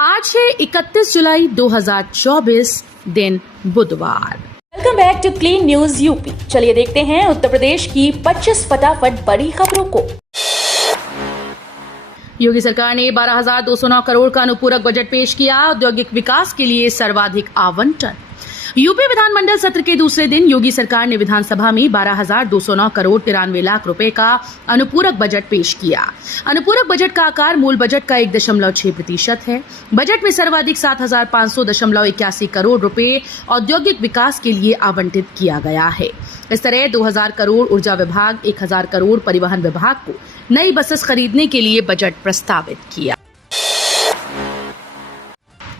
आज है 31 जुलाई 2024 दिन बुधवार। Welcome back to Clean News UP. चलिए देखते हैं उत्तर प्रदेश की 25 फटाफट बड़ी खबरों को। योगी सरकार ने 12,209 करोड़ का अनुपूरक बजट पेश किया। औद्योगिक विकास के लिए सर्वाधिक आवंटन। यूपी विधानमंडल सत्र के दूसरे दिन योगी सरकार ने विधानसभा में 12,209 करोड़ 93 लाख रुपए का अनुपूरक बजट पेश किया। अनुपूरक बजट का आकार मूल बजट का 1.6% है। बजट में सर्वाधिक 7,500.81 करोड़ रुपए औद्योगिक विकास के लिए आवंटित किया गया है। इस तरह 2,000 करोड़ ऊर्जा विभाग, 1,000 करोड़ परिवहन विभाग को नई बसेस खरीदने के लिए बजट प्रस्तावित किया।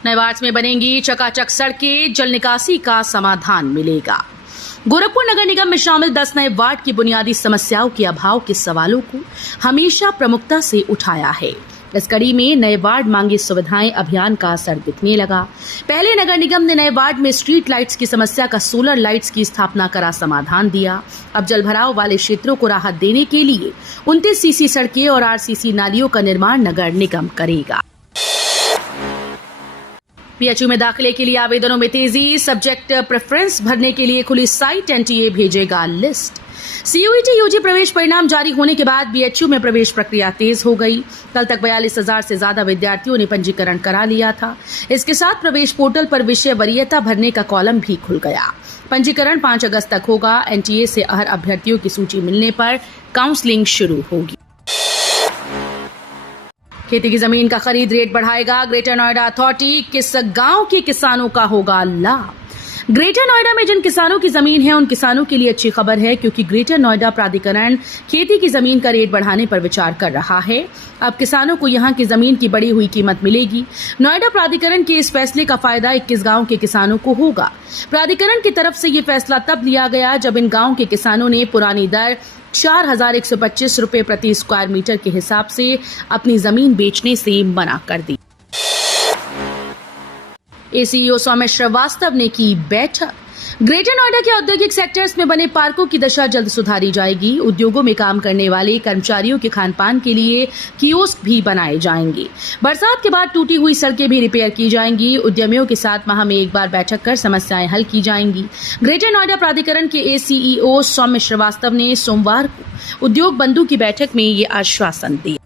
नए वार्ड्स में बनेंगी चकाचक सड़कें, जल निकासी का समाधान मिलेगा। गोरखपुर नगर निगम में शामिल 10 नए वार्ड की बुनियादी समस्याओं के अभाव के सवालों को हमेशा प्रमुखता से उठाया है। इस कड़ी में नए वार्ड मांगी सुविधाएं अभियान का असर दिखने लगा। पहले नगर निगम ने नए वार्ड में स्ट्रीट लाइट्स की समस्या का सोलर लाइट्स की स्थापना करा समाधान दिया। अब जलभराव वाले क्षेत्रों को राहत देने के लिए 29 सीसी सड़कें और आरसीसी नालियों का निर्माण नगर निगम करेगा। पीएचयू में दाखिले के लिए आवेदनों में तेजी। सब्जेक्ट प्रेफरेंस भरने के लिए खुली साइट, एनटीए भेजेगा लिस्ट। सीयूईटी यूजी प्रवेश परिणाम जारी होने के बाद बीएचयू में प्रवेश प्रक्रिया तेज हो गई। कल तक 42,000 से ज्यादा विद्यार्थियों ने पंजीकरण करा लिया था। इसके साथ प्रवेश पोर्टल पर विषय वरीयता भरने का कॉलम भी खुल गया। पंजीकरण 5 अगस्त तक होगा। एनटीए से अहर अभ्यर्थियों की सूची मिलने पर काउंसलिंग शुरू होगी। खेती की जमीन का खरीद रेट बढ़ाएगा ग्रेटर नोएडा अथॉरिटी। किस गांव के किसानों का होगा लाभ? ग्रेटर नोएडा में जिन किसानों की जमीन है उन किसानों के लिए अच्छी खबर है, क्योंकि ग्रेटर नोएडा प्राधिकरण खेती की जमीन का रेट बढ़ाने पर विचार कर रहा है। अब किसानों को यहां की जमीन की बढ़ी हुई कीमत मिलेगी। नोएडा प्राधिकरण के इस फैसले का फायदा 21 गांव के किसानों को होगा। प्राधिकरण की तरफ से ये फैसला तब लिया गया जब इन गांव के किसानों ने पुरानी दर 4,125 रुपए प्रति स्क्वायर मीटर के हिसाब से अपनी जमीन बेचने से मना कर दी। एसीईओ सौम्य श्रीवास्तव ने की बैठक। ग्रेटर नोएडा के औद्योगिक सेक्टर्स में बने पार्कों की दशा जल्द सुधारी जाएगी। उद्योगों में काम करने वाले कर्मचारियों के खानपान के लिए कियोस्क भी बनाए जाएंगे। बरसात के बाद टूटी हुई सड़कें भी रिपेयर की जाएंगी। उद्यमियों के साथ माह में एक बार बैठक कर समस्याएं हल की जाएंगी। ग्रेटर नोएडा प्राधिकरण के एसीईओ सौम्य श्रीवास्तव ने सोमवार को उद्योग बंधु की बैठक में ये आश्वासन दिया।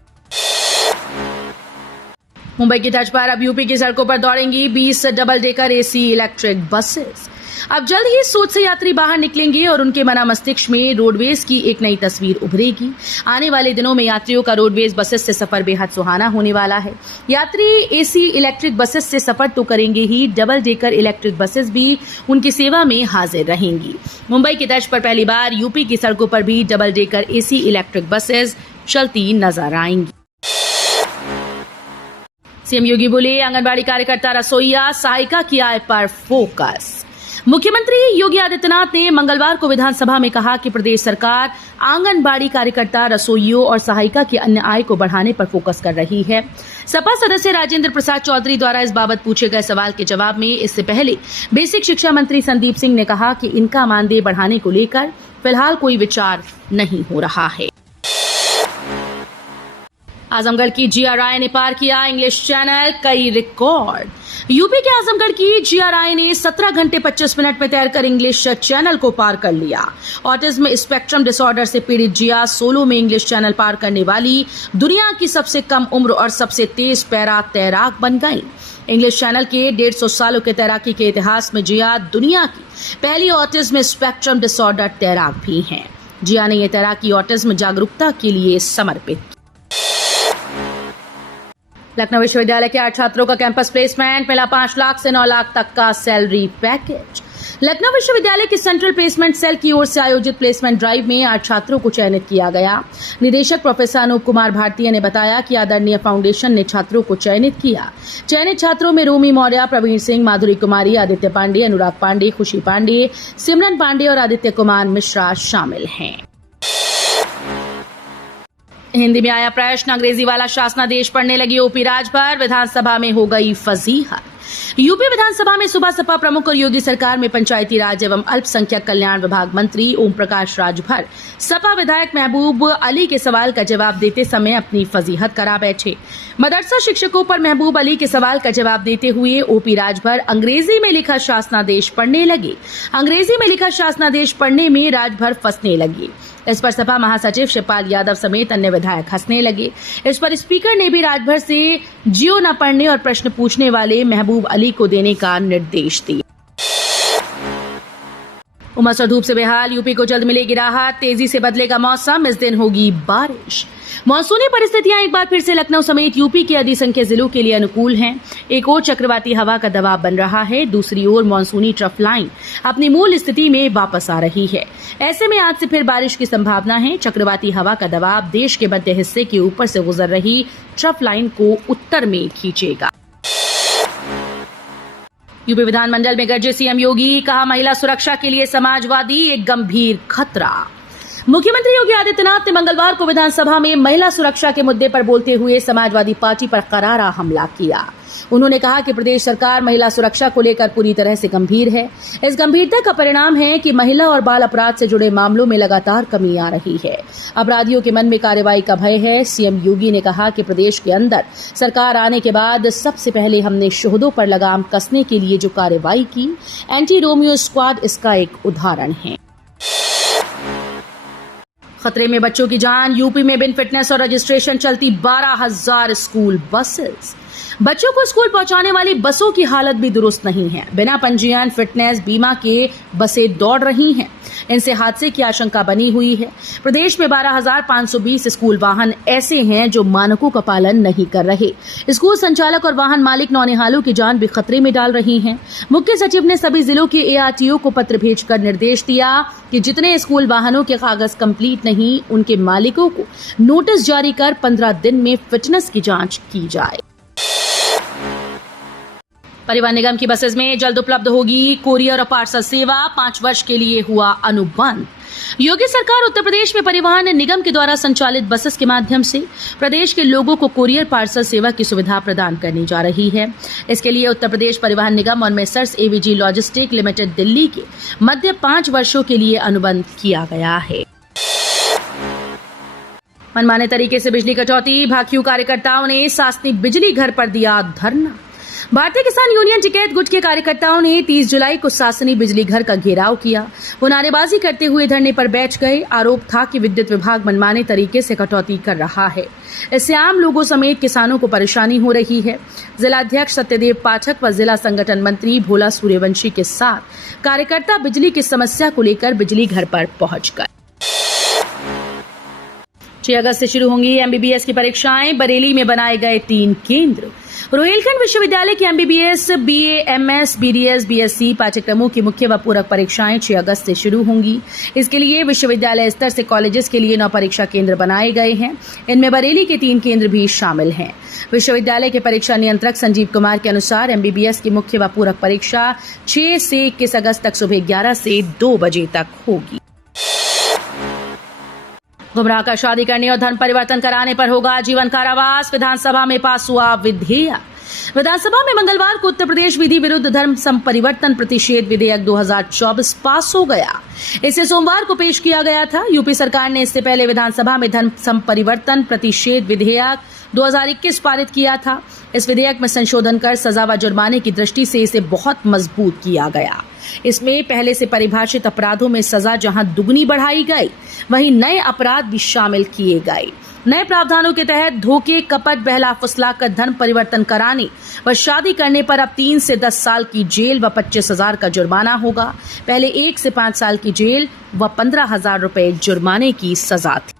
मुंबई की तर्ज पर अब यूपी की सड़कों पर दौड़ेंगी 20 double decker AC electric buses. अब जल्द ही सोच से यात्री बाहर निकलेंगे और उनके मना मस्तिष्क में रोडवेज की एक नई तस्वीर उभरेगी। आने वाले दिनों में यात्रियों का रोडवेज बसेस से सफर बेहद सुहाना होने वाला है। यात्री एसी इलेक्ट्रिक बसेस से सफर तो करेंगे ही, डबल डेकर इलेक्ट्रिक बसेस भी उनकी सेवा में हाजिर रहेंगी। मुंबई की तर्ज पर पहली बार यूपी की सड़कों पर भी double decker AC electric buses चलती नजर आएंगी। सीएम योगी बोले, आंगनबाड़ी कार्यकर्ता, रसोइया, सहायिका की आय पर फोकस। मुख्यमंत्री योगी आदित्यनाथ ने मंगलवार को विधानसभा में कहा कि प्रदेश सरकार आंगनबाड़ी कार्यकर्ता, रसोइयों और सहायिका की अन्य आय को बढ़ाने पर फोकस कर रही है। सपा सदस्य राजेंद्र प्रसाद चौधरी द्वारा इस बाबत पूछे गए सवाल के जवाब में इससे पहले बेसिक शिक्षा मंत्री संदीप सिंह ने कहा कि इनका मानदेय बढ़ाने को लेकर फिलहाल कोई विचार नहीं हो रहा है। आजमगढ़ की जीआरआई ने पार किया इंग्लिश चैनल, कई रिकॉर्ड। यूपी के आजमगढ़ की जीआरआई ने 17 घंटे 25 मिनट में तैरकर इंग्लिश चैनल को पार कर लिया। ऑटिज्म स्पेक्ट्रम डिसऑर्डर से पीड़ित जिया सोलो में इंग्लिश चैनल पार करने वाली दुनिया की सबसे कम उम्र और सबसे तेज पैरा तैराक बन गई। इंग्लिश चैनल के 150 सालों के तैराकी के इतिहास में जिया दुनिया की पहली ऑटिज्म स्पेक्ट्रम डिसऑर्डर तैराक भी हैं। जिया ने यह तैराकी ऑटिज्म जागरूकता के लिए समर्पित की। लखनऊ विश्वविद्यालय के 8 छात्रों का कैंपस प्लेसमेंट मिला। 5 लाख से 9 लाख तक का सैलरी पैकेज। लखनऊ विश्वविद्यालय की सेंट्रल प्लेसमेंट सेल की ओर से आयोजित प्लेसमेंट ड्राइव में 8 छात्रों को चयनित किया गया। निदेशक प्रोफेसर अनूप कुमार भारतीय ने बताया कि आदरणीय फाउंडेशन ने छात्रों को चयनित किया। चयनित छात्रों में रूमी मौर्य, प्रवीण सिंह, माधुरी कुमारी, आदित्य पांडे, अनुराग पांडे, खुशी पांडे, सिमरन पांडे और आदित्य कुमार मिश्रा शामिल हैं। हिंदी में आया प्रश्न, अंग्रेजी वाला शासनादेश पढ़ने लगी ओपी राजभर। विधानसभा में हो गई फजीहत। यूपी विधानसभा में सुबह सपा प्रमुख और योगी सरकार में पंचायती राज एवं अल्पसंख्यक कल्याण विभाग मंत्री ओम प्रकाश राजभर सपा विधायक महबूब अली के सवाल का जवाब देते समय अपनी फजीहत करा बैठे। मदरसा शिक्षकों पर महबूब अली के सवाल का जवाब देते हुए ओपी राजभर अंग्रेजी में लिखा शासनादेश पढ़ने लगे। अंग्रेजी में लिखा शासनादेश पढ़ने में राजभर फंसने लगे। इस पर सपा महासचिव शिवपाल यादव समेत अन्य विधायक हंसने लगे। इस पर स्पीकर ने भी राजभर से जियो न पढ़ने और प्रश्न पूछने वाले महबूब अली को देने का निर्देश दिया। उमस और धूप से बेहाल, यूपी को जल्द मिलेगी राहत, तेजी से बदलेगा मौसम, इस दिन होगी बारिश। मॉनसूनी परिस्थितियां एक बार फिर से लखनऊ समेत यूपी के अधिसंख्य जिलों के लिए अनुकूल हैं। एक ओर चक्रवाती हवा का दबाव बन रहा है, दूसरी ओर मॉनसूनी ट्रफ लाइन अपनी मूल स्थिति में वापस आ रही है। ऐसे में आज से फिर बारिश की संभावना है। चक्रवाती हवा का दबाव देश के मध्य हिस्से के ऊपर से गुजर रही ट्रफ लाइन को उत्तर में खींचेगा। यूपी विधानमंडल में गरजे सीएम योगी, कहा महिला सुरक्षा के लिए समाजवादी एक गंभीर खतरा। मुख्यमंत्री योगी आदित्यनाथ ने मंगलवार को विधानसभा में महिला सुरक्षा के मुद्दे पर बोलते हुए समाजवादी पार्टी पर करारा हमला किया। उन्होंने कहा कि प्रदेश सरकार महिला सुरक्षा को लेकर पूरी तरह से गंभीर है। इस गंभीरता का परिणाम है कि महिला और बाल अपराध से जुड़े मामलों में लगातार कमी आ रही है। अपराधियों के मन में कार्रवाई का भय है। सीएम योगी ने कहा कि प्रदेश के अंदर सरकार आने के बाद सबसे पहले हमने शोहदों पर लगाम कसने के लिए जो कार्रवाई की, एंटी रोमियो स्क्वाड इसका एक उदाहरण है। खतरे में बच्चों की जान, यूपी में बिन फिटनेस और रजिस्ट्रेशन चलती 12,000 स्कूल बसेस। बच्चों को स्कूल पहुंचाने वाली बसों की हालत भी दुरुस्त नहीं है। बिना पंजीयन, फिटनेस, बीमा के बसें दौड़ रही हैं। इनसे हादसे की आशंका बनी हुई है। प्रदेश में 12,520 स्कूल वाहन ऐसे हैं जो मानकों का पालन नहीं कर रहे। स्कूल संचालक और वाहन मालिक नौनिहालों की जान भी खतरे में डाल रही हैं। मुख्य सचिव ने सभी जिलों के एआरटीओ को पत्र भेजकर निर्देश दिया कि जितने स्कूल वाहनों के कागज कंप्लीट नहीं, उनके मालिकों को नोटिस जारी कर 15 दिन में फिटनेस की जांच की जाए। परिवहन निगम की बसेस में जल्द उपलब्ध होगी कोरियर और पार्सल सेवा, 5 वर्ष के लिए हुआ अनुबंध। योगी सरकार उत्तर प्रदेश में परिवहन निगम के द्वारा संचालित बसेस के माध्यम से प्रदेश के लोगों को कोरियर पार्सल सेवा की सुविधा प्रदान करने जा रही है। इसके लिए उत्तर प्रदेश परिवहन निगम और Messrs AVG logistic limited Delhi के मध्य 5 वर्षों के लिए अनुबंध किया गया है। मनमाने तरीके से बिजली कटौती, भाकियू कार्यकर्ताओं ने सासनी बिजली घर पर दिया धरना। भारतीय किसान यूनियन टिकैत गुट के कार्यकर्ताओं ने 30 जुलाई को सासनी बिजली घर का घेराव किया। वो नारेबाजी करते हुए धरने पर बैठ गए। आरोप था कि विद्युत विभाग मनमाने तरीके से कटौती कर रहा है। इससे आम लोगों समेत किसानों को परेशानी हो रही है। जिलाध्यक्ष सत्यदेव पाठक व जिला संगठन मंत्री भोला सूर्यवंशी के साथ कार्यकर्ता बिजली की समस्या को लेकर बिजली घर पर पहुंच गए। 6 अगस्त से शुरू होंगी एमबीबीएस की परीक्षाएं। बरेली में बनाए गए 3 केंद्र। रोहिलखंड विश्वविद्यालय की MBBS, BA, MS, BDS, BSc पाठ्यक्रमों की मुख्य व पूरक परीक्षाएं 6 अगस्त से शुरू होंगी। इसके लिए विश्वविद्यालय स्तर से कॉलेजेस के लिए 9 परीक्षा केंद्र बनाए गए हैं। इनमें बरेली के 3 केंद्र भी शामिल हैं। विश्वविद्यालय के परीक्षा नियंत्रक संजीव कुमार के अनुसार एमबीबीएस की मुख्य व पूरक परीक्षा 6 से 21 अगस्त तक सुबह 11 से 2 बजे तक होगी। गुमराह का शादी करने और धर्म परिवर्तन कराने पर होगा जीवन कारावास। विधानसभा में पास हुआ विधेयक। विधानसभा में मंगलवार को उत्तर प्रदेश विधि विरुद्ध धर्म संपरिवर्तन प्रतिषेध विधेयक 2024 पास हो गया। इसे सोमवार को पेश किया गया था। यूपी सरकार ने इससे पहले विधानसभा में धर्म संपरिवर्तन प्रतिषेध विधेयक 2021 पारित किया था। इस विधेयक में संशोधन कर सजा व जुर्माने की दृष्टि से इसे बहुत मजबूत किया गया। इसमें पहले से परिभाषित अपराधों में सजा जहां दुगनी बढ़ाई गई, वहीं नए अपराध भी शामिल किए गए। नए प्रावधानों के तहत धोखे, कपट, बहला फुसलाकर धर्म परिवर्तन कराने व शादी करने पर अब 3 से 10 साल की जेल व 25,000 का जुर्माना होगा। पहले 1 से 5 साल की जेल व 15,000 रुपए जुर्माने की सजा थी।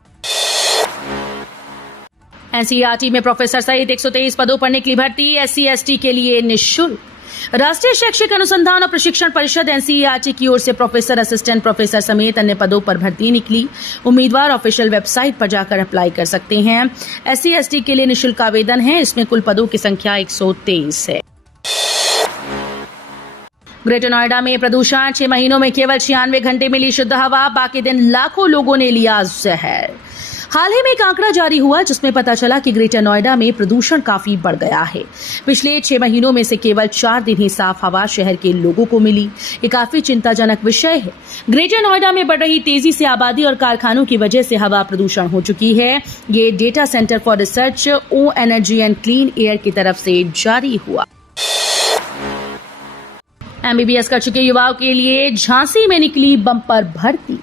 एनसीईआरटी में प्रोफेसर सहित 123 पदों पर निकली भर्ती। SC/ST के लिए निःशुल्क। राष्ट्रीय शैक्षिक अनुसंधान और प्रशिक्षण परिषद एनसीईआरटी की ओर से प्रोफेसर, असिस्टेंट प्रोफेसर समेत अन्य पदों पर भर्ती निकली। उम्मीदवार ऑफिशियल वेबसाइट पर जाकर अप्लाई कर सकते हैं। SC/ST के लिए निःशुल्क आवेदन है। इसमें कुल पदों की संख्या 123 है। ग्रेटर नोएडा में प्रदूषण, 6 महीनों में केवल 96 घंटे मिली शुद्ध हवा, बाकी दिन लाखों लोगों ने लिया जहर। हाल ही में एक आंकड़ा जारी हुआ जिसमें पता चला कि ग्रेटर नोएडा में प्रदूषण काफी बढ़ गया है। पिछले 6 महीनों में से केवल 4 दिन ही साफ हवा शहर के लोगों को मिली। ये काफी चिंताजनक विषय है। ग्रेटर नोएडा में बढ़ रही तेजी से आबादी और कारखानों की वजह से हवा प्रदूषण हो चुकी है। ये data centre for research on energy and clean air की तरफ से जारी हुआ। MBBS कर चुके युवाओं के लिए झांसी में निकली बम्पर भर्ती।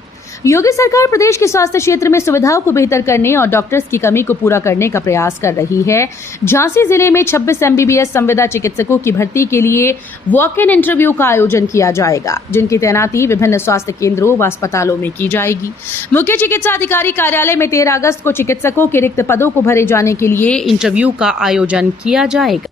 योगी सरकार प्रदेश के स्वास्थ्य क्षेत्र में सुविधाओं को बेहतर करने और डॉक्टर्स की कमी को पूरा करने का प्रयास कर रही है। झांसी जिले में 26 MBBS संविदा चिकित्सकों की भर्ती के लिए वॉक इन इंटरव्यू का आयोजन किया जाएगा, जिनकी तैनाती विभिन्न स्वास्थ्य केंद्रों व अस्पतालों में की जाएगी। मुख्य चिकित्सा अधिकारी कार्यालय में 13 अगस्त को चिकित्सकों के रिक्त पदों को भरे जाने के लिए इंटरव्यू का आयोजन किया जाएगा।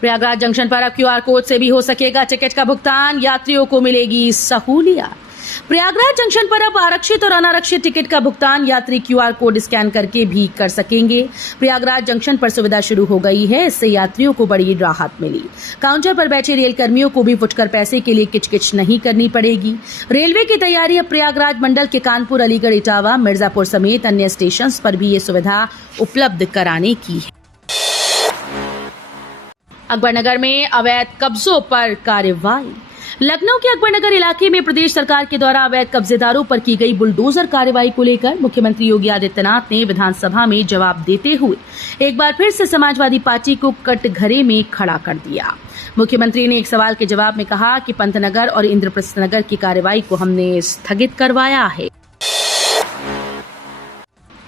प्रयागराज जंक्शन पर अब QR कोड से भी हो सकेगा टिकट का भुगतान, यात्रियों को मिलेगी सहूलियत। प्रयागराज जंक्शन पर अब आरक्षित और अनारक्षित टिकट का भुगतान यात्री QR कोड स्कैन करके भी कर सकेंगे। प्रयागराज जंक्शन पर सुविधा शुरू हो गई है, इससे यात्रियों को बड़ी राहत मिली। काउंटर पर बैठे रेल कर्मियों को भी फुटकर पैसे के लिए किचकिच नहीं करनी पड़ेगी। रेलवे की तैयारी अब प्रयागराज मंडल के कानपुर, अलीगढ़, इटावा, मिर्जापुर समेत अन्य स्टेशन पर भी ये सुविधा उपलब्ध कराने की है। अकबरनगर में अवैध कब्जों पर कार्रवाई। लखनऊ के अकबरनगर इलाके में प्रदेश सरकार के द्वारा अवैध कब्जेदारों पर की गई बुलडोजर कार्रवाई को लेकर मुख्यमंत्री योगी आदित्यनाथ ने विधानसभा में जवाब देते हुए एक बार फिर से समाजवादी पार्टी को कटघरे में खड़ा कर दिया। मुख्यमंत्री ने एक सवाल के जवाब में कहा कि पंतनगर और इंद्रप्रस्थ नगर की कार्रवाई को हमने स्थगित करवाया है।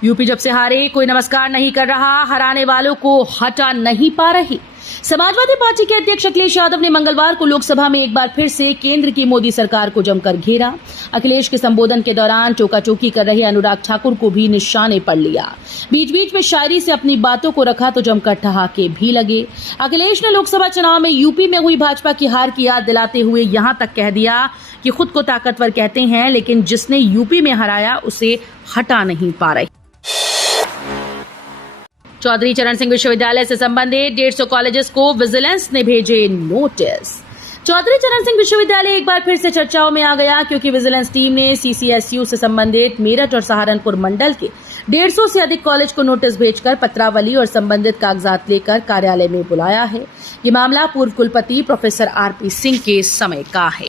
यूपी जब से हारे कोई नमस्कार नहीं कर रहा, हराने वालों को हटा नहीं पा रही। समाजवादी पार्टी के अध्यक्ष अखिलेश यादव ने मंगलवार को लोकसभा में एक बार फिर से केंद्र की मोदी सरकार को जमकर घेरा। अखिलेश के संबोधन के दौरान टोका-टोकी कर रहे अनुराग ठाकुर को भी निशाने पर लिया। बीच बीच में शायरी से अपनी बातों को रखा तो जमकर ठहाके भी लगे। अखिलेश ने लोकसभा चुनाव में यूपी में हुई भाजपा की हार की याद दिलाते हुए यहां तक कह दिया कि खुद को ताकतवर कहते हैं, लेकिन जिसने यूपी में हराया उसे हटा नहीं पा रही। चौधरी चरण सिंह विश्वविद्यालय से संबंधित 150 कॉलेजेस को विजिलेंस ने भेजे नोटिस। चौधरी चरण सिंह विश्वविद्यालय एक बार फिर से चर्चाओं में आ गया, क्योंकि विजिलेंस टीम ने CCSU से संबंधित मेरठ और सहारनपुर मंडल के 150 से अधिक कॉलेज को नोटिस भेजकर पत्रावली और संबंधित कागजात लेकर कार्यालय में बुलाया है। ये मामला पूर्व कुलपति प्रोफेसर RP सिंह के समय का है।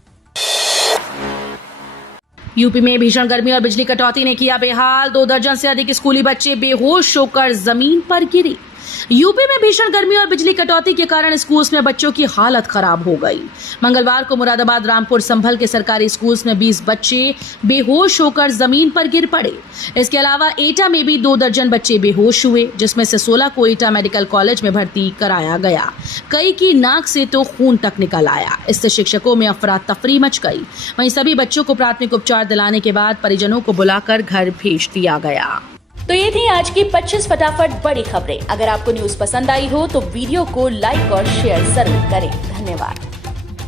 यूपी में भीषण गर्मी और बिजली कटौती ने किया बेहाल। 2 दर्जन से अधिक स्कूली बच्चे बेहोश होकर जमीन पर गिरे। यूपी में भीषण गर्मी और बिजली कटौती के कारण स्कूल्स में बच्चों की हालत खराब हो गई। मंगलवार को मुरादाबाद, रामपुर, संभल के सरकारी स्कूल्स में 20 बच्चे बेहोश होकर जमीन पर गिर पड़े। इसके अलावा एटा में भी 2 दर्जन बच्चे बेहोश हुए, जिसमें से 16 को एटा मेडिकल कॉलेज में भर्ती कराया गया। कई की नाक से तो खून तक निकल आया। इससे शिक्षकों में अफरा तफरी मच गई। वहीं सभी बच्चों को प्राथमिक उपचार दिलाने के बाद परिजनों को बुलाकर घर भेज दिया गया। तो ये थी आज की 25 फटाफट बड़ी खबरें। अगर आपको न्यूज पसंद आई हो तो वीडियो को लाइक और शेयर जरूर करें। धन्यवाद।